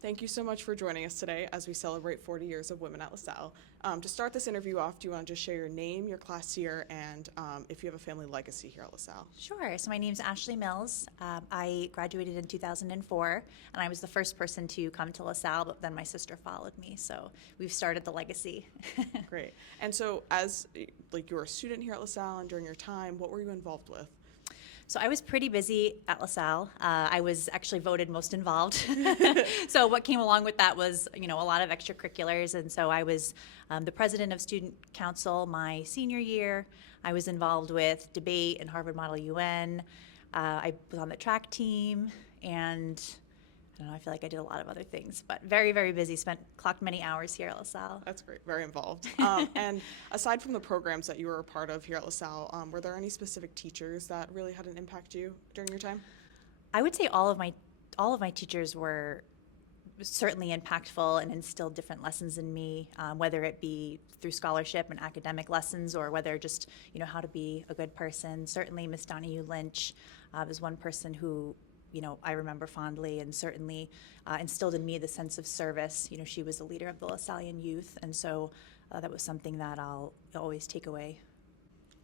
Thank you so much for joining us today as we celebrate 40 years of Women at LaSalle. To start this interview off, do you want to just share your name, your class year, and if you have a family legacy here at LaSalle? Sure. So my name's Ashley Mills. I graduated in 2004, and I was the first person to come to LaSalle, but then my sister followed me. So we've started the legacy. Great. And so as you were a student here at LaSalle and during your time, what were you involved with? So I was pretty busy at LaSalle. I was actually voted most involved. So what came along with that was, a lot of extracurriculars. And so I was the president of student council my senior year. I was involved with debate and Harvard Model UN. I was on the track team, and I don't know, I feel like I did a lot of other things, but very, very busy. Clocked many hours here at LaSalle. That's great. Very involved. And aside from the programs that you were a part of here at LaSalle, were there any specific teachers that really had an impact you during your time? I would say all of my teachers were certainly impactful and instilled different lessons in me, whether it be through scholarship and academic lessons or whether just, how to be a good person. Certainly Miss Donahue Lynch was one person who, I remember fondly and certainly instilled in me the sense of service. She was the leader of the LaSallian youth, and so that was something that I'll always take away.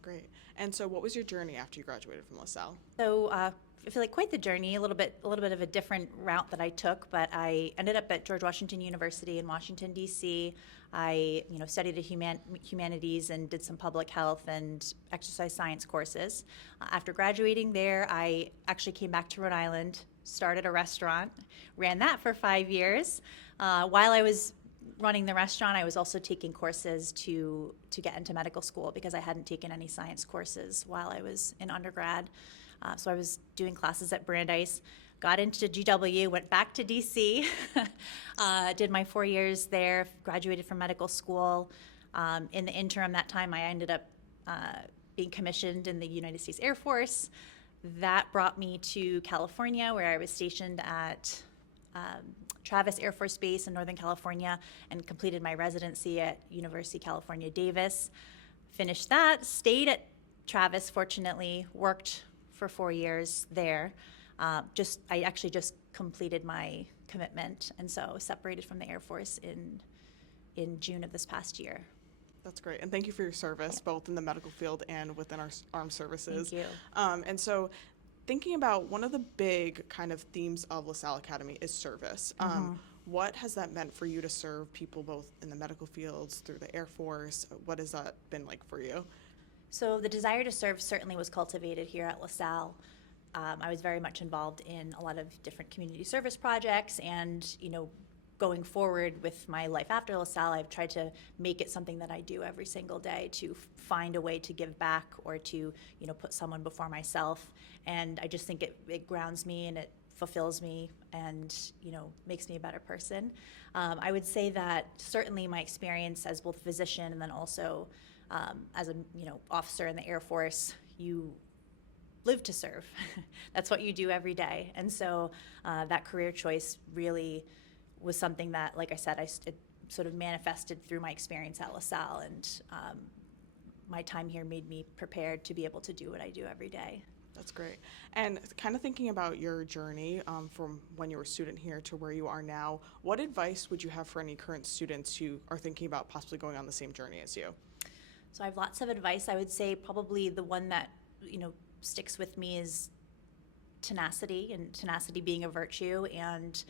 Great. And so what was your journey after you graduated from LaSalle? So I feel like quite the journey, a little bit of a different route that I took, but I ended up at George Washington University in Washington, D.C. I, studied humanities and did some public health and exercise science courses. After graduating there, I actually came back to Rhode Island, started a restaurant, ran that for 5 years. While I was running the restaurant, I was also taking courses to get into medical school because I hadn't taken any science courses while I was in undergrad. So I was doing classes at Brandeis, got into GW, went back to DC, did my 4 years there, graduated from medical school. In the interim, that time I ended up being commissioned in the United States Air Force. That brought me to California, where I was stationed at Travis Air Force Base in Northern California and completed my residency at University of California, Davis. Finished that, stayed at Travis, fortunately, worked for 4 years there. I actually just completed my commitment, and so separated from the Air Force in June of this past year. That's great. And thank you for your service, both in the medical field and within our armed services. Thank you. And so thinking about one of the big kind of themes of LaSalle Academy is service. What has that meant for you to serve people both in the medical fields, through the Air Force? What has that been like for you? So the desire to serve certainly was cultivated here at LaSalle. I was very much involved in a lot of different community service projects, and going forward with my life after LaSalle, I've tried to make it something that I do every single day to find a way to give back or to put someone before myself. And I just think it grounds me and it fulfills me and makes me a better person. I would say that certainly my experience as both a physician and then also as a officer in the Air Force, you live to serve. That's what you do every day. And so that career choice really was something that, like I said, it sort of manifested through my experience at LaSalle, and my time here made me prepared to be able to do what I do every day. That's great. And kind of thinking about your journey from when you were a student here to where you are now, what advice would you have for any current students who are thinking about possibly going on the same journey as you? So I have lots of advice. I would say probably the one that sticks with me is tenacity, and tenacity being a virtue. And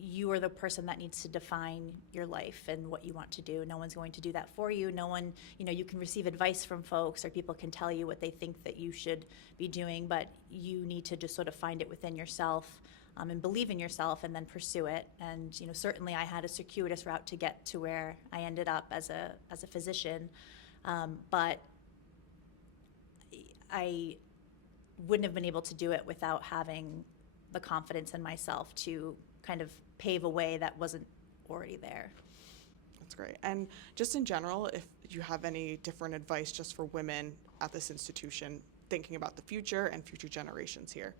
you are the person that needs to define your life and what you want to do. No one's going to do that for you. No one, you can receive advice from folks, or people can tell you what they think that you should be doing, but you need to just sort of find it within yourself and believe in yourself and then pursue it. And certainly I had a circuitous route to get to where I ended up as a physician, but I wouldn't have been able to do it without having the confidence in myself to kind of pave a way that wasn't already there. That's great. And just in general, if you have any different advice just for women at this institution, thinking about the future and future generations here.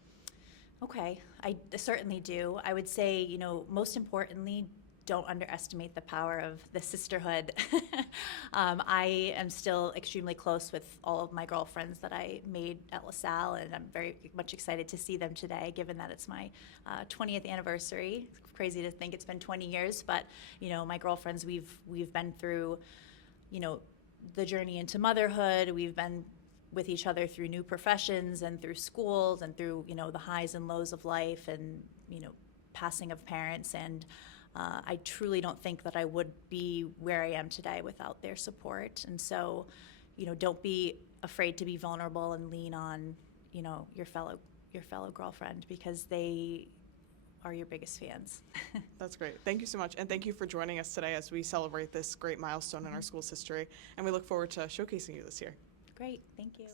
Okay, I certainly do. I would say, most importantly, don't underestimate the power of the sisterhood. I am still extremely close with all of my girlfriends that I made at LaSalle, and I'm very much excited to see them today, given that it's my 20th anniversary. crazy to think it's been 20 years, but my girlfriends, we've been through, the journey into motherhood. We've been with each other through new professions and through schools and through, the highs and lows of life and, passing of parents. And I truly don't think that I would be where I am today without their support. And so, don't be afraid to be vulnerable and lean on, your fellow girlfriend, because they are your biggest fans. That's great. Thank you so much. And thank you for joining us today as we celebrate this great milestone in our school's history. And we look forward to showcasing you this year. Great. Thank you.